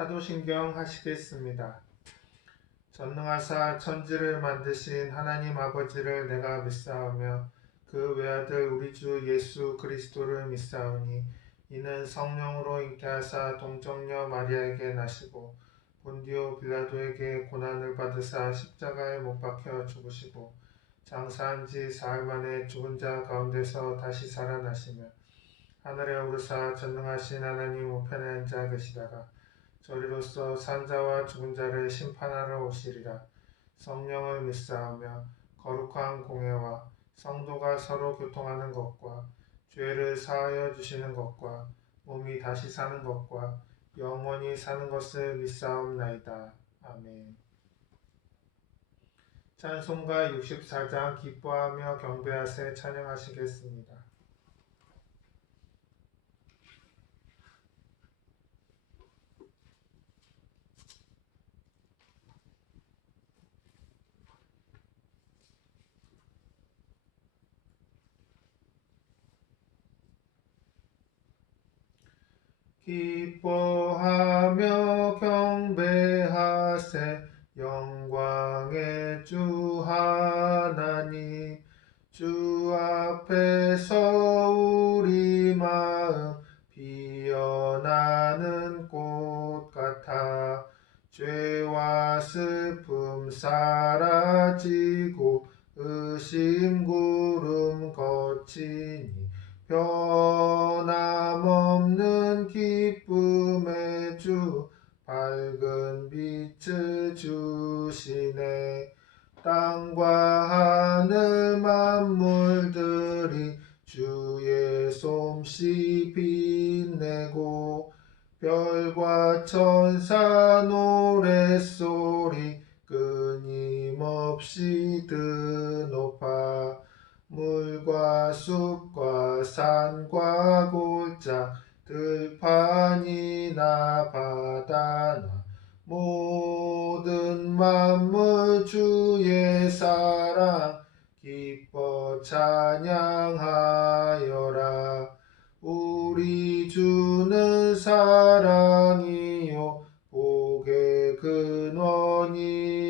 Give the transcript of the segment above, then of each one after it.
사도신경 하시겠습니다. 전능하사 천지를 만드신 하나님 아버지를 내가 믿사오며 그 외아들 우리 주 예수 그리스도를 믿사오니 이는 성령으로 잉태하사 동정녀 마리아에게 나시고 본디오 빌라도에게 고난을 받으사 십자가에 못 박혀 죽으시고 장사한 지 사흘 만에 죽은 자 가운데서 다시 살아나시며 하늘에 오르사 전능하신 하나님 우편에 앉아 계시다가 저리로서 산자와 죽은 자를 심판하러 오시리라. 성령을 믿사오며 거룩한 공회와 성도가 서로 교통하는 것과 죄를 사하여 주시는 것과 몸이 다시 사는 것과 영원히 사는 것을 믿사옵나이다. 아멘. 찬송가 64장 기뻐하며 경배하세 찬양하시겠습니다. 기뻐하며 경배하세 영광의 주 하나님 주 앞에서 우리 마음 피어나는 꽃 같아 죄와 슬픔 사라지고 의심 구름 거치니 변함없는 기쁨의 주 밝은 빛을 주시네. 땅과 하늘 만물들이 주의 솜씨 빛내고 별과 천사 노랫소리 끊임없이 드높아 물과 숲과 산과 골짜 들판이나 바다나 모든 만물 주의 사랑 기뻐 찬양하여라. 우리 주는 사랑이요 복의 근원이시니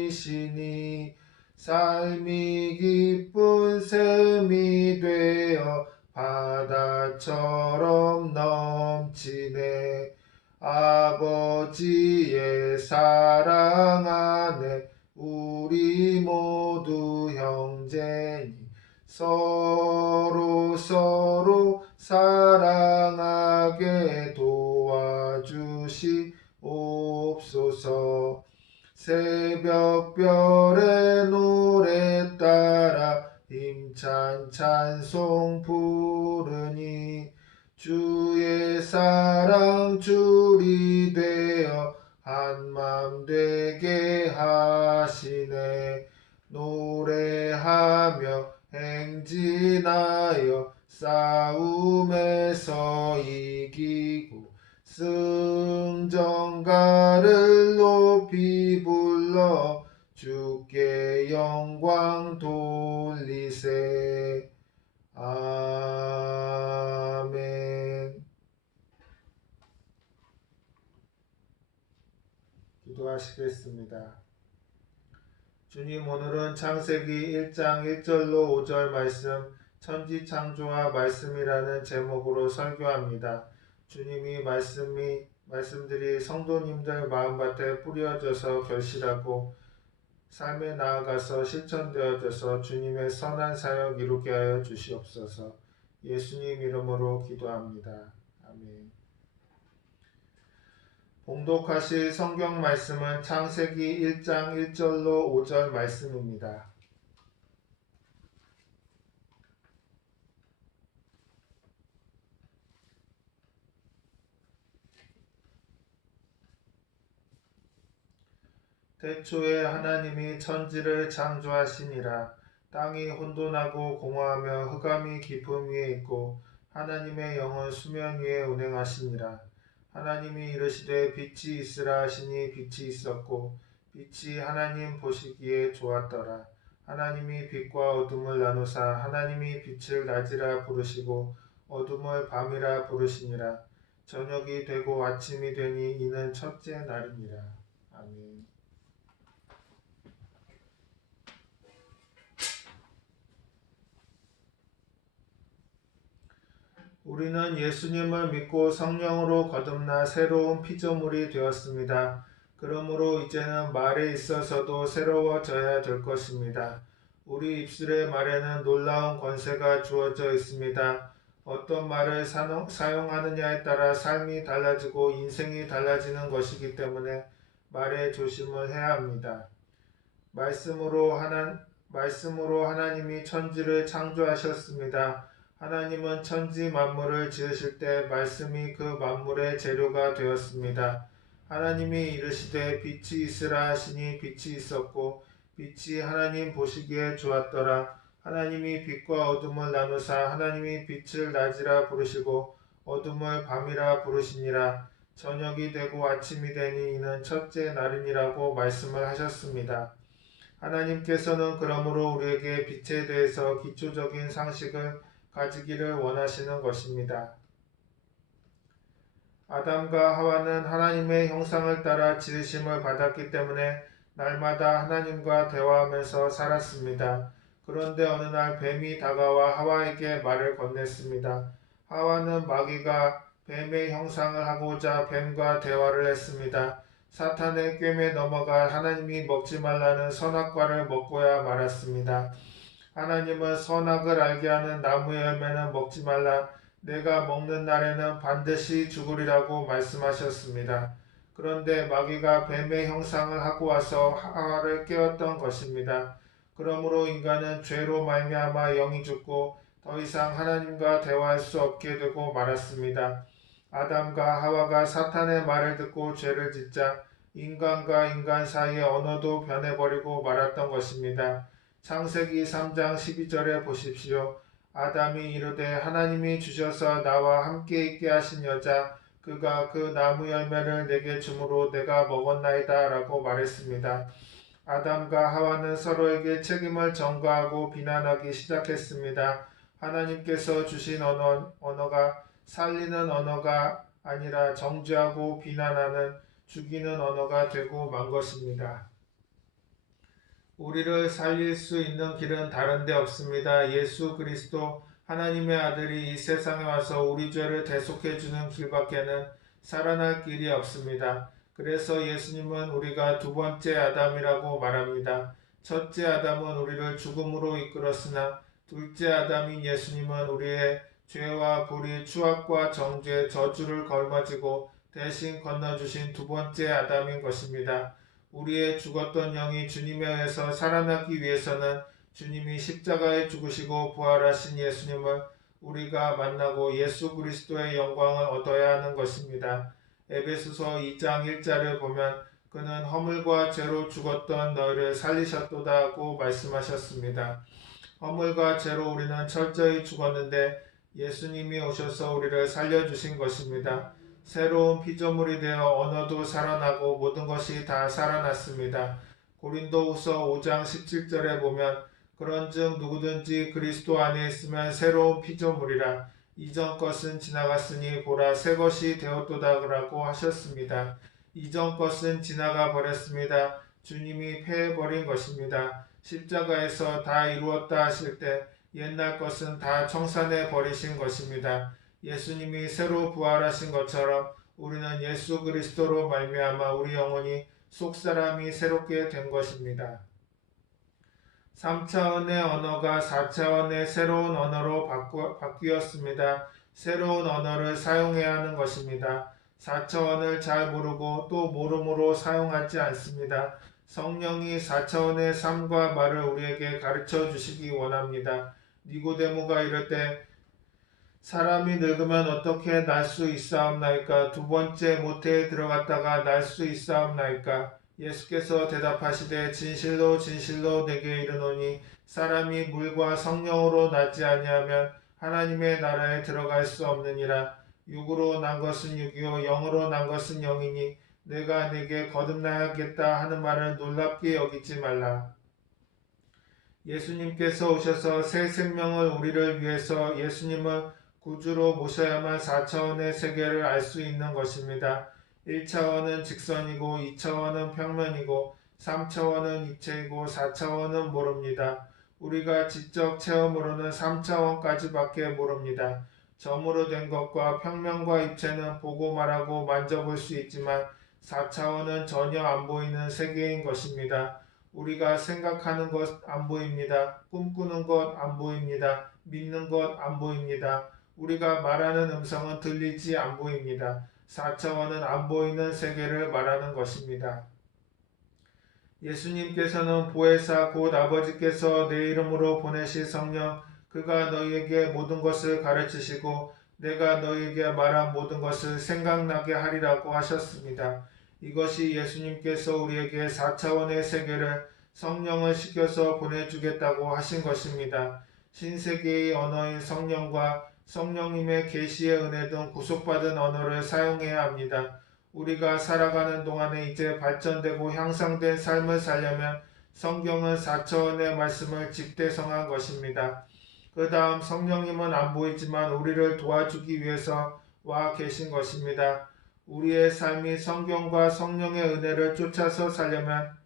삶이 기쁜 샘이 되어 바다처럼 넘치네. 아버지의 사랑 안에 우리 모두 형제니 서로 사랑하게 도와주시옵소서. 새벽별의 노래 따라 힘찬 찬송 부르니 주의 사랑 줄이 되어 한맘 되게 하시네. 노래하며 행진하여 싸움에서 이기고 승전가를 높이 불러 주께 영광 돌리세. 아멘. 기도하시겠습니다. 주님, 오늘은 창세기 1장 1절로 5절 말씀 천지창조와 말씀이라는 제목으로 설교합니다. 주님이 말씀들이 성도님들 마음밭에 뿌려져서 결실하고 삶에 나아가서 실천되어져서 주님의 선한 사역 이루게 하여 주시옵소서. 예수님 이름으로 기도합니다. 아멘. 봉독하실 성경 말씀은 창세기 1장 1절로 5절 말씀입니다. 태초에 하나님이 천지를 창조하시니라. 땅이 혼돈하고 공허하며 흑암이 깊음 위에 있고 하나님의 영은 수면 위에 운행하시니라. 하나님이 이르시되 빛이 있으라 하시니 빛이 있었고 빛이 하나님 보시기에 좋았더라. 하나님이 빛과 어둠을 나누사 하나님이 빛을 낮이라 부르시고 어둠을 밤이라 부르시니라. 저녁이 되고 아침이 되니 이는 첫째 날이니라. 아멘. 우리는 예수님을 믿고 성령으로 거듭나 새로운 피조물이 되었습니다. 그러므로 이제는 말에 있어서도 새로워져야 될 것입니다. 우리 입술의 말에는 놀라운 권세가 주어져 있습니다. 어떤 말을 사용하느냐에 따라 삶이 달라지고 인생이 달라지는 것이기 때문에 말에 조심을 해야 합니다. 말씀으로 하나님이 천지를 창조하셨습니다. 하나님은 천지 만물을 지으실 때 말씀이 그 만물의 재료가 되었습니다. 하나님이 이르시되 빛이 있으라 하시니 빛이 있었고 빛이 하나님 보시기에 좋았더라. 하나님이 빛과 어둠을 나누사 하나님이 빛을 낮이라 부르시고 어둠을 밤이라 부르시니라. 저녁이 되고 아침이 되니 이는 첫째 날이니라고 말씀을 하셨습니다. 하나님께서는 그러므로 우리에게 빛에 대해서 기초적인 상식을 가지기를 원하시는 것입니다. 아담과 하와는 하나님의 형상을 따라 지으심을 받았기 때문에 날마다 하나님과 대화하면서 살았습니다. 그런데 어느 날 뱀이 다가와 하와에게 말을 건넸습니다. 하와는 마귀가 뱀의 형상을 하고자 뱀과 대화를 했습니다. 사탄의 꾀에 넘어가 하나님이 먹지 말라는 선악과를 먹고야 말았습니다. 하나님은 선악을 알게 하는 나무의 열매는 먹지 말라. 내가 먹는 날에는 반드시 죽으리라고 말씀하셨습니다. 그런데 마귀가 뱀의 형상을 하고 와서 하와를 깨웠던 것입니다. 그러므로 인간은 죄로 말미암아 영이 죽고 더 이상 하나님과 대화할 수 없게 되고 말았습니다. 아담과 하와가 사탄의 말을 듣고 죄를 짓자 인간과 인간 사이의 언어도 변해버리고 말았던 것입니다. 창세기 3장 12절에 보십시오. 아담이 이르되 하나님이 주셔서 나와 함께 있게 하신 여자 그가 그 나무 열매를 내게 주므로 내가 먹었나이다 라고 말했습니다. 아담과 하와는 서로에게 책임을 전가하고 비난하기 시작했습니다. 하나님께서 주신 언어가 살리는 언어가 아니라 정죄하고 비난하는 죽이는 언어가 되고 만 것입니다. 우리를 살릴 수 있는 길은 다른 데 없습니다. 예수 그리스도 하나님의 아들이 이 세상에 와서 우리 죄를 대속해 주는 길밖에는 살아날 길이 없습니다. 그래서 예수님은 우리가 두 번째 아담이라고 말합니다. 첫째 아담은 우리를 죽음으로 이끌었으나 둘째 아담인 예수님은 우리의 죄와 불의, 추악과 정죄, 저주를 걸머지고 대신 건너주신 두 번째 아담인 것입니다. 우리의 죽었던 영이 주님에 의해서 살아나기 위해서는 주님이 십자가에 죽으시고 부활하신 예수님을 우리가 만나고 예수 그리스도의 영광을 얻어야 하는 것입니다. 에베소서 2장 1절을 보면 그는 허물과 죄로 죽었던 너희를 살리셨도다 하고 말씀하셨습니다. 허물과 죄로 우리는 철저히 죽었는데 예수님이 오셔서 우리를 살려주신 것입니다. 새로운 피조물이 되어 언어도 살아나고 모든 것이 다 살아났습니다. 고린도후서 5장 17절에 보면 그런즉 누구든지 그리스도 안에 있으면 새로운 피조물이라 이전 것은 지나갔으니 보라 새 것이 되었도다라고 하셨습니다. 이전 것은 지나가 버렸습니다. 주님이 폐해버린 것입니다. 십자가에서 다 이루었다 하실 때 옛날 것은 다 청산해 버리신 것입니다. 예수님이 새로 부활하신 것처럼 우리는 예수 그리스도로 말미암아 우리 영혼이 속사람이 새롭게 된 것입니다. 3차원의 언어가 4차원의 새로운 언어로 바뀌었습니다. 새로운 언어를 사용해야 하는 것입니다. 4차원을 잘 모르고 또 모름으로 사용하지 않습니다. 성령이 4차원의 삶과 말을 우리에게 가르쳐 주시기 원합니다. 니고데모가 이럴 때 사람이 늙으면 어떻게 날 수 있사옵나이까? 두 번째 모태에 들어갔다가 날 수 있사옵나이까? 예수께서 대답하시되 진실로 진실로 내게 이르노니 사람이 물과 성령으로 나지 아니하면 하나님의 나라에 들어갈 수 없느니라. 육으로 난 것은 육이요 영으로 난 것은 영이니 내가 네게 거듭나야겠다 하는 말을 놀랍게 여기지 말라. 예수님께서 오셔서 새 생명을 우리를 위해서 예수님을 구주로 모셔야만 4차원의 세계를 알 수 있는 것입니다. 1차원은 직선이고 2차원은 평면이고 3차원은 입체이고 4차원은 모릅니다. 우리가 지적 체험으로는 3차원까지밖에 모릅니다. 점으로 된 것과 평면과 입체는 보고 말하고 만져볼 수 있지만 4차원은 전혀 안 보이는 세계인 것입니다. 우리가 생각하는 것 안 보입니다. 꿈꾸는 것 안 보입니다. 믿는 것 안 보입니다. 우리가 말하는 음성은 들리지 안 보입니다. 4차원은 안 보이는 세계를 말하는 것입니다. 예수님께서는 보혜사 곧 아버지께서 내 이름으로 보내실 성령 그가 너희에게 모든 것을 가르치시고 내가 너희에게 말한 모든 것을 생각나게 하리라고 하셨습니다. 이것이 예수님께서 우리에게 4차원의 세계를 성령을 시켜서 보내주겠다고 하신 것입니다. 신세계의 언어인 성령과 성령님의 계시의 은혜 등 구속받은 언어를 사용해야 합니다. 우리가 살아가는 동안에 이제 발전되고 향상된 삶을 살려면 성경은 4차원의 말씀을 집대성한 것입니다. 그 다음 성령님은 안 보이지만 우리를 도와주기 위해서 와 계신 것입니다. 우리의 삶이 성경과 성령의 은혜를 쫓아서 살려면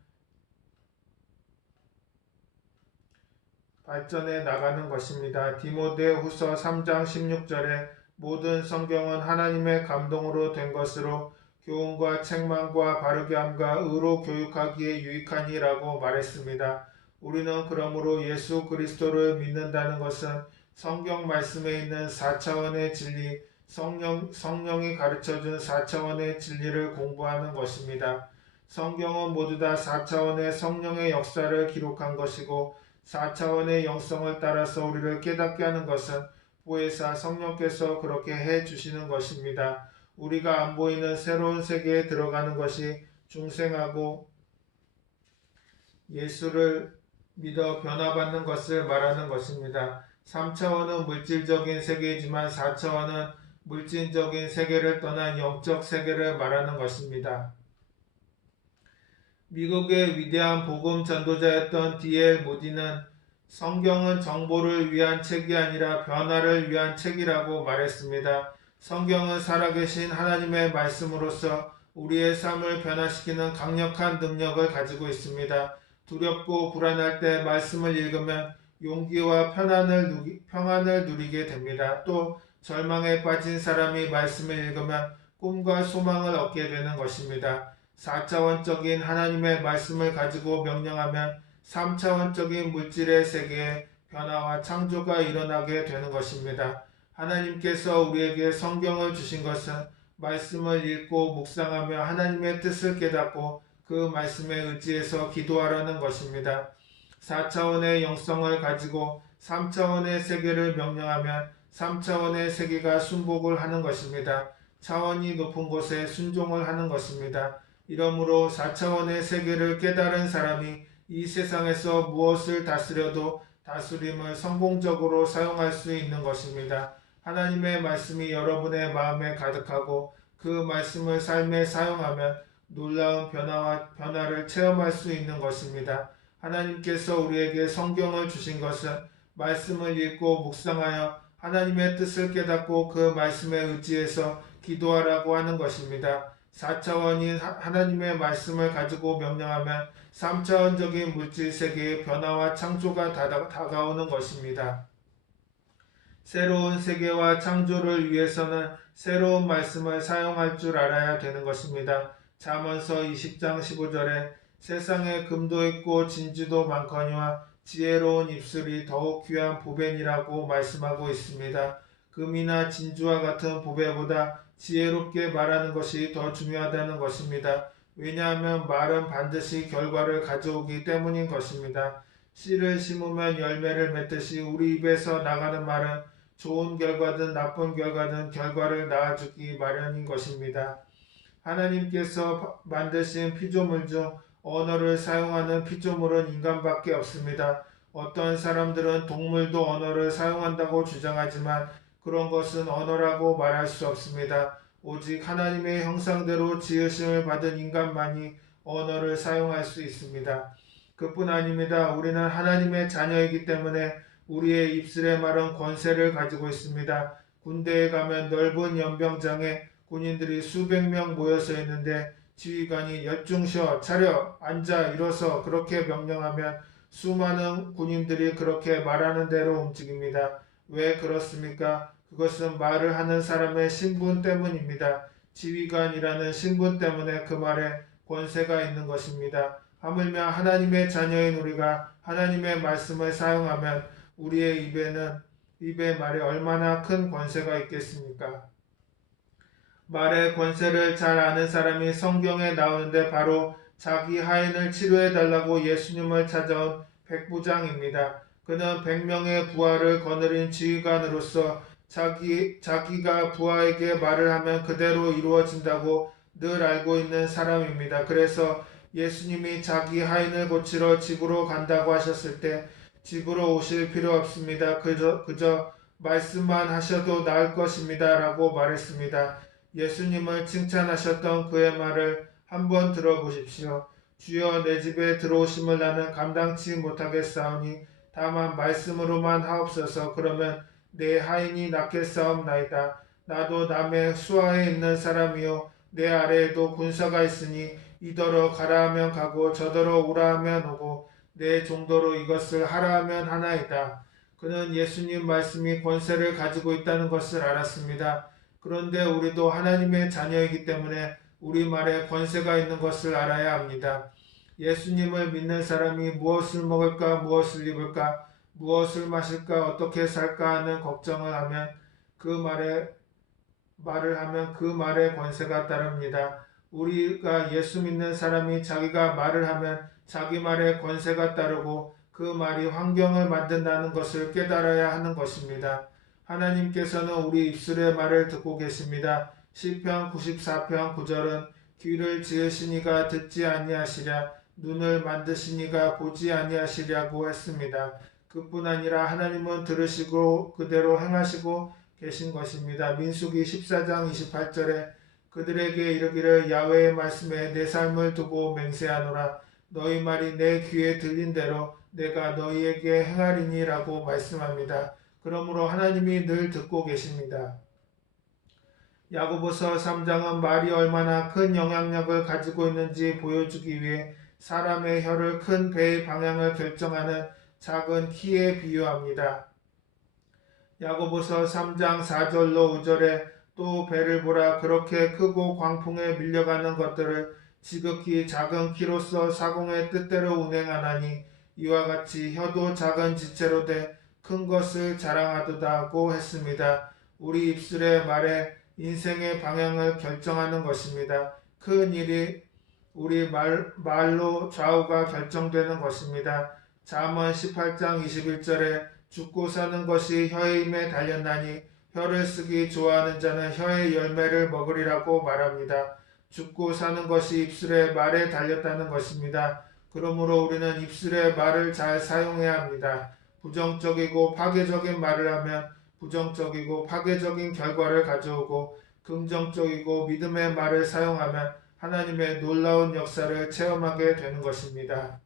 발전해 나가는 것입니다. 디모데후서 3장 16절에 모든 성경은 하나님의 감동으로 된 것으로 교훈과 책망과 바르게 함과 의로 교육하기에 유익하니라고 말했습니다. 우리는 그러므로 예수 그리스도를 믿는다는 것은 성경 말씀에 있는 4차원의 진리, 성령이 가르쳐준 4차원의 진리를 공부하는 것입니다. 성경은 모두 다 4차원의 성령의 역사를 기록한 것이고 4차원의 영성을 따라서 우리를 깨닫게 하는 것은 보혜사 성령께서 그렇게 해 주시는 것입니다. 우리가 안 보이는 새로운 세계에 들어가는 것이 중생하고 예수를 믿어 변화받는 것을 말하는 것입니다. 3차원은 물질적인 세계이지만 4차원은 물질적인 세계를 떠난 영적 세계를 말하는 것입니다. 미국의 위대한 복음 전도자였던 D.L. 모디는 성경은 정보를 위한 책이 아니라 변화를 위한 책이라고 말했습니다. 성경은 살아계신 하나님의 말씀으로서 우리의 삶을 변화시키는 강력한 능력을 가지고 있습니다. 두렵고 불안할 때 말씀을 읽으면 용기와 평안을 누리게 됩니다. 또 절망에 빠진 사람이 말씀을 읽으면 꿈과 소망을 얻게 되는 것입니다. 4차원적인 하나님의 말씀을 가지고 명령하면 3차원적인 물질의 세계에 변화와 창조가 일어나게 되는 것입니다. 하나님께서 우리에게 성경을 주신 것은 말씀을 읽고 묵상하며 하나님의 뜻을 깨닫고 그 말씀에 의지해서 기도하라는 것입니다. 4차원의 영성을 가지고 3차원의 세계를 명령하면 3차원의 세계가 순복을 하는 것입니다. 차원이 높은 곳에 순종을 하는 것입니다. 이러므로 4차원의 세계를 깨달은 사람이 이 세상에서 무엇을 다스려도 다스림을 성공적으로 사용할 수 있는 것입니다. 하나님의 말씀이 여러분의 마음에 가득하고 그 말씀을 삶에 사용하면 놀라운 변화를 체험할 수 있는 것입니다. 하나님께서 우리에게 성경을 주신 것은 말씀을 읽고 묵상하여 하나님의 뜻을 깨닫고 그 말씀에 의지해서 기도하라고 하는 것입니다. 4차원인 하나님의 말씀을 가지고 명령하면 3차원적인 물질 세계의 변화와 창조가 다가오는 것입니다. 새로운 세계와 창조를 위해서는 새로운 말씀을 사용할 줄 알아야 되는 것입니다. 잠언서 20장 15절에 세상에 금도 있고 진주도 많거니와 지혜로운 입술이 더욱 귀한 보배니라고 말씀하고 있습니다. 금이나 진주와 같은 보배보다 지혜롭게 말하는 것이 더 중요하다는 것입니다. 왜냐하면 말은 반드시 결과를 가져오기 때문인 것입니다. 씨를 심으면 열매를 맺듯이 우리 입에서 나가는 말은 좋은 결과든 나쁜 결과든 결과를 낳아주기 마련인 것입니다. 하나님께서 만드신 피조물 중 언어를 사용하는 피조물은 인간밖에 없습니다. 어떤 사람들은 동물도 언어를 사용한다고 주장하지만 그런 것은 언어라고 말할 수 없습니다. 오직 하나님의 형상대로 지으심을 받은 인간만이 언어를 사용할 수 있습니다. 그뿐 아닙니다. 우리는 하나님의 자녀이기 때문에 우리의 입술의 말은 권세를 가지고 있습니다. 군대에 가면 넓은 연병장에 군인들이 수백 명 모여서 있는데 지휘관이 열중셔 차려 앉아 일어서 그렇게 명령하면 수많은 군인들이 그렇게 말하는 대로 움직입니다. 왜 그렇습니까? 그것은 말을 하는 사람의 신분 때문입니다. 지휘관이라는 신분 때문에 그 말에 권세가 있는 것입니다. 하물며 하나님의 자녀인 우리가 하나님의 말씀을 사용하면 우리의 입의 말에 얼마나 큰 권세가 있겠습니까? 말의 권세를 잘 아는 사람이 성경에 나오는데 바로 자기 하인을 치료해 달라고 예수님을 찾아온 백부장입니다. 그는 100명의 부하를 거느린 지휘관으로서 자기가 부하에게 말을 하면 그대로 이루어진다고 늘 알고 있는 사람입니다. 그래서 예수님이 자기 하인을 고치러 집으로 간다고 하셨을 때 집으로 오실 필요 없습니다. 그저 말씀만 하셔도 나을 것입니다. 라고 말했습니다. 예수님을 칭찬하셨던 그의 말을 한번 들어보십시오. 주여 내 집에 들어오심을 나는 감당치 못하겠사오니 다만 말씀으로만 하옵소서. 그러면 내 하인이 낫겠사옵나이다. 나도 남의 수하에 있는 사람이요 내 아래에도 군사가 있으니 이더러 가라 하면 가고 저더러 오라 하면 오고 내 정도로 이것을 하라 하면 하나이다. 그는 예수님 말씀이 권세를 가지고 있다는 것을 알았습니다. 그런데 우리도 하나님의 자녀이기 때문에 우리 말에 권세가 있는 것을 알아야 합니다. 예수님을 믿는 사람이 무엇을 먹을까, 무엇을 입을까, 무엇을 마실까, 어떻게 살까 하는 걱정을 하면 말을 하면 그 말에 권세가 따릅니다. 우리가 예수 믿는 사람이 자기가 말을 하면 자기 말에 권세가 따르고 그 말이 환경을 만든다는 것을 깨달아야 하는 것입니다. 하나님께서는 우리 입술의 말을 듣고 계십니다. 시편 94편 9절은 귀를 지으시니가 듣지 아니하시랴 눈을 만드시니가 보지 아니하시랴고 했습니다. 그뿐 아니라 하나님은 들으시고 그대로 행하시고 계신 것입니다. 민수기 14장 28절에 그들에게 이르기를 야훼의 말씀에 내 삶을 두고 맹세하노라 너희 말이 내 귀에 들린 대로 내가 너희에게 행하리니라고 말씀합니다. 그러므로 하나님이 늘 듣고 계십니다. 야고보서 3장은 말이 얼마나 큰 영향력을 가지고 있는지 보여주기 위해 사람의 혀를 큰 배의 방향을 결정하는 작은 키에 비유합니다. 야고보서 3장 4절로 5절에 또 배를 보라 그렇게 크고 광풍에 밀려가는 것들을 지극히 작은 키로서 사공의 뜻대로 운행하나니 이와 같이 혀도 작은 지체로 돼 큰 것을 자랑하도다고 했습니다. 우리 입술의 말에 인생의 방향을 결정하는 것입니다. 큰 일이 우리 말로 좌우가 결정되는 것입니다. 잠언 18장 21절에 죽고 사는 것이 혀의 힘에 달렸나니 혀를 쓰기 좋아하는 자는 혀의 열매를 먹으리라고 말합니다. 죽고 사는 것이 입술의 말에 달렸다는 것입니다. 그러므로 우리는 입술의 말을 잘 사용해야 합니다. 부정적이고 파괴적인 말을 하면 부정적이고 파괴적인 결과를 가져오고 긍정적이고 믿음의 말을 사용하면 하나님의 놀라운 역사를 체험하게 되는 것입니다.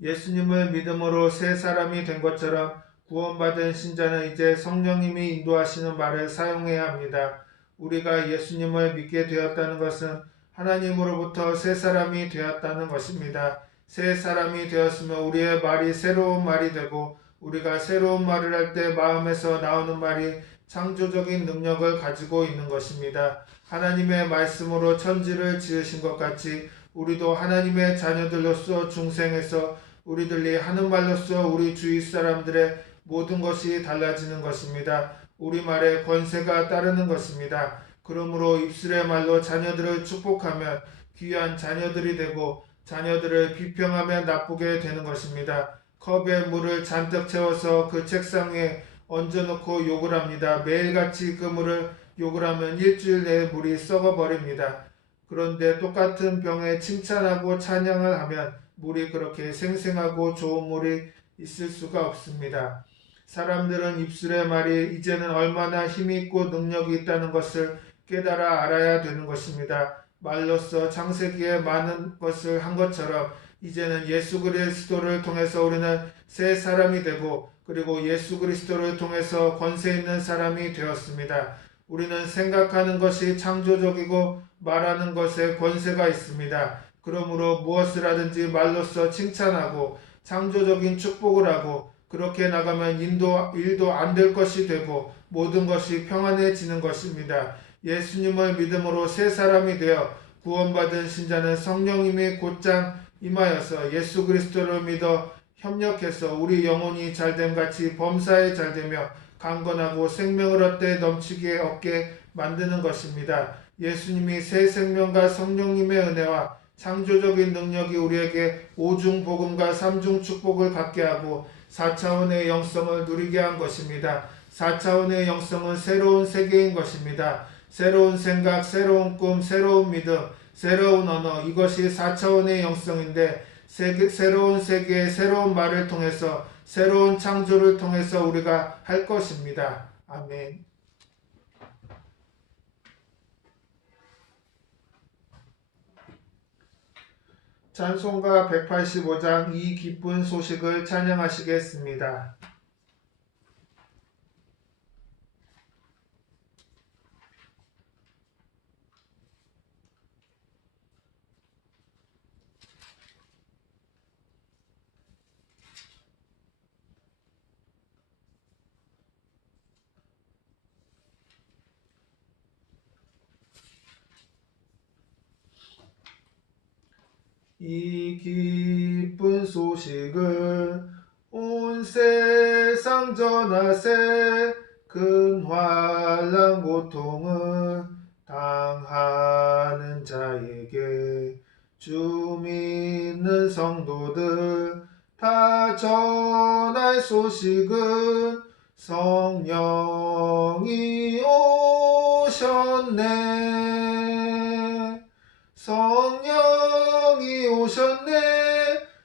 예수님을 믿음으로 새 사람이 된 것처럼 구원받은 신자는 이제 성령님이 인도하시는 말을 사용해야 합니다. 우리가 예수님을 믿게 되었다는 것은 하나님으로부터 새 사람이 되었다는 것입니다. 새 사람이 되었으면 우리의 말이 새로운 말이 되고 우리가 새로운 말을 할 때 마음에서 나오는 말이 창조적인 능력을 가지고 있는 것입니다. 하나님의 말씀으로 천지를 지으신 것 같이 우리도 하나님의 자녀들로서 중생해서 우리들이 하는 말로써 우리 주위 사람들의 모든 것이 달라지는 것입니다. 우리 말에 권세가 따르는 것입니다. 그러므로 입술의 말로 자녀들을 축복하면 귀한 자녀들이 되고 자녀들을 비평하면 나쁘게 되는 것입니다. 컵에 물을 잔뜩 채워서 그 책상 위에 얹어놓고 욕을 합니다. 매일같이 그 물을 욕을 하면 일주일 내에 물이 썩어버립니다. 그런데 똑같은 병에 칭찬하고 찬양을 하면 물이 그렇게 생생하고 좋은 물이 있을 수가 없습니다. 사람들은 입술의 말이 이제는 얼마나 힘이 있고 능력이 있다는 것을 깨달아 알아야 되는 것입니다. 말로써 창세기에 많은 것을 한 것처럼 이제는 예수 그리스도를 통해서 우리는 새 사람이 되고 그리고 예수 그리스도를 통해서 권세 있는 사람이 되었습니다. 우리는 생각하는 것이 창조적이고 말하는 것에 권세가 있습니다. 그러므로 무엇을 하든지 말로써 칭찬하고 창조적인 축복을 하고 그렇게 나가면 일도 안 될 것이 되고 모든 것이 평안해지는 것입니다. 예수님을 믿음으로 새 사람이 되어 구원받은 신자는 성령님이 곧장 임하여서 예수 그리스도를 믿어 협력해서 우리 영혼이 잘됨 같이 범사에 잘되며 강건하고 생명을 얻되 넘치게 얻게 만드는 것입니다. 예수님이 새 생명과 성령님의 은혜와 창조적인 능력이 우리에게 오중 복음과 삼중 축복을 갖게 하고 4차원의 영성을 누리게 한 것입니다. 4차원의 영성은 새로운 세계인 것입니다. 새로운 생각, 새로운 꿈, 새로운 믿음, 새로운 언어, 이것이 4차원의 영성인데 새로운 세계, 새로운 말을 통해서 새로운 창조를 통해서 우리가 할 것입니다. 아멘. 찬송가 185장 이 기쁜 소식을 찬양하시겠습니다. 이 기쁜 소식을 온 세상 전하세 큰 환난 고통을 당하는 자에게 주 믿는 성도들 다 전할 소식은 성령이 오셨네. 성령이 오셨네.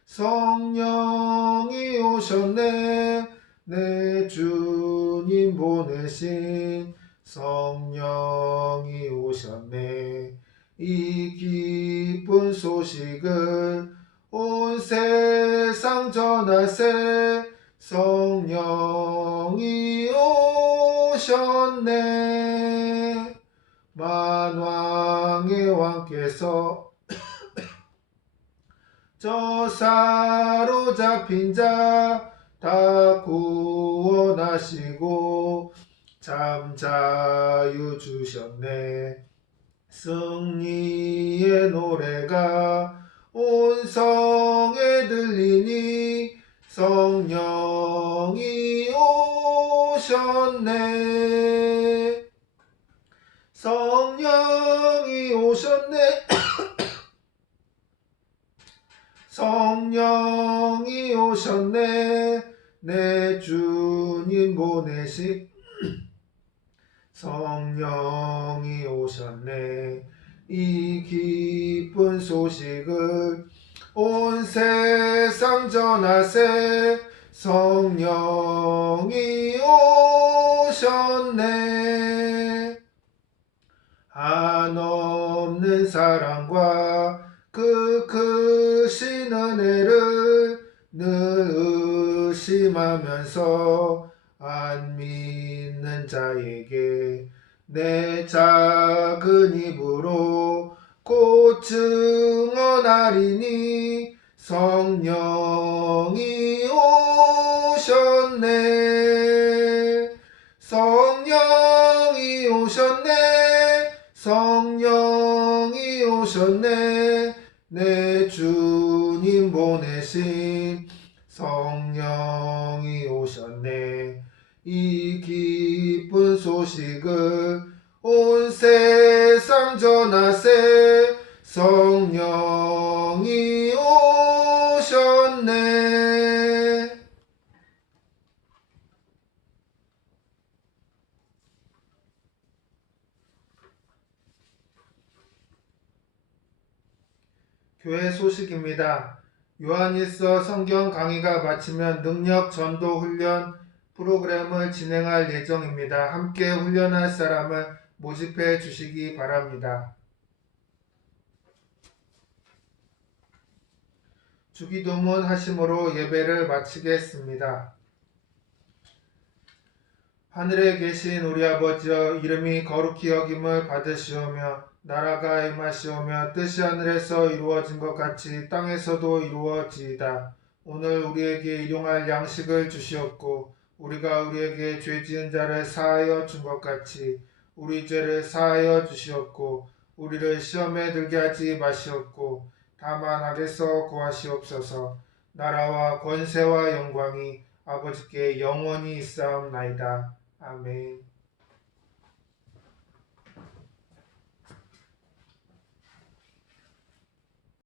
성령이 오셨네. 내 주님 보내신 성령이 오셨네. 이 기쁜 소식을 온 세상 전하세 성령이 오셨네. 만왕의 왕께서 저 사로잡힌 자 다 구원하시고 참 자유 주셨네. 승리의 노래가 온 성에 들리니 성령이 오셨네. 성령이 오셨네. 성령이 오셨네. 내 주님 보내신 성령이 오셨네. 이 기쁜 소식을 온 세상 전하세 성령이 오셨네. 한없는 사랑과 그 크신 은혜를 늘 의심하면서 안 믿는 자에게 내 작은 입으로 곧 증언하리니 성령이 오셨네. 성령이 오셨네. 성령이 오셨네. 내 주님 보내신 성령이 오셨네. 이 기쁜 소식을 온 세상 전하세 성령이 오셨네. 교회 소식입니다. 요한일서 성경 강의가 마치면 능력 전도 훈련 프로그램을 진행할 예정입니다. 함께 훈련할 사람을 모집해 주시기 바랍니다. 주기도문 하심으로 예배를 마치겠습니다. 하늘에 계신 우리 아버지여, 이름이 거룩히 여김을 받으시오며 나라가 임하시오며 뜻이 하늘에서 이루어진 것 같이 땅에서도 이루어지이다. 오늘 우리에게 일용할 양식을 주시옵고 우리가 우리에게 죄 지은 자를 사하여 준 것 같이 우리 죄를 사하여 주시옵고 우리를 시험에 들게 하지 마시옵고 다만 악에서 구하시옵소서. 나라와 권세와 영광이 아버지께 영원히 있사옵나이다. 아멘.